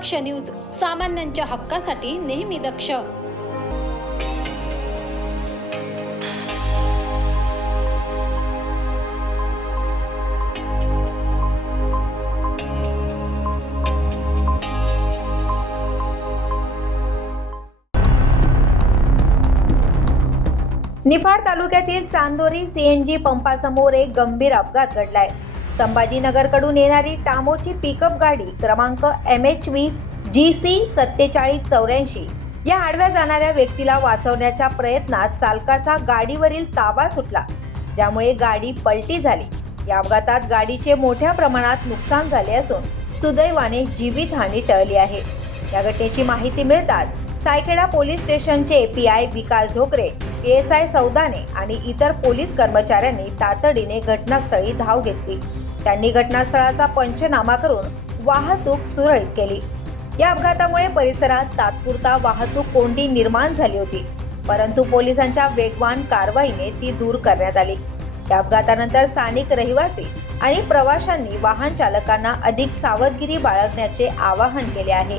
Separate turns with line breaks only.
दक्ष news सामान्यांच्या हक्कासाठी नेहमी दक्ष.
निफाड तालुक्यातील चांदोरी सीएनजी पंपासमोर एक गंभीर अपघात घडलाय. संभाजीनगरकडून येणारी टामोची पिकअप गाडी क्रमांक एम एच वीस जी सी सत्तेचाळीस चौऱ्याऐंशी. या आडव्या जाणाऱ्या व्यक्तीला वाचवण्याच्या प्रयत्नात चालकाचा गाडीवरील ताबा सुटला ज्यामुळे गाडी पलटी झाली. या अपघातात गाडीचे मोठ्या प्रमाणात नुकसान झाले असून सुदैवाने जीवितहानी टळली आहे. या घटनेची माहिती मिळताच सायखेडा पोलीस स्टेशनचे एपीआय विकास ढोकरे पीएसआय सौदाने आणि इतर पोलीस कर्मचाऱ्यांनी तातडीने घटनास्थळी धाव घेतली. त्यांनी घटनास्थळाचा पंचनामा करून वाहतूक सुरळीत केली. या अपघातामुळे परिसरात तात्पुरता वाहतूक कोंडी निर्माण झाली होती परंतु पोलिसांच्या वेगवान कारवाईने ती दूर करण्यात आली. या अपघातानंतर स्थानिक रहिवासी आणि प्रवाशांनी वाहन चालकांना अधिक सावधगिरी बाळगण्याचे आवाहन केले आहे.